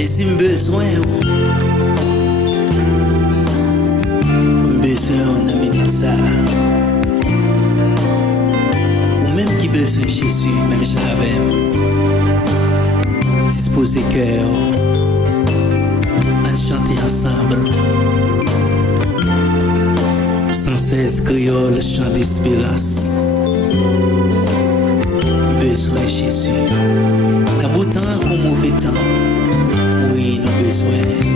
Jésus me besoin, besoin de minute ça. Ou même qui besoin Jésus, même j'avais disposer cœur, à chanter ensemble. Sans cesse créole, chant d'espérance. Besoin Jésus. Qu'à beau temps, qu'au mauvais temps, oui, nous besoin.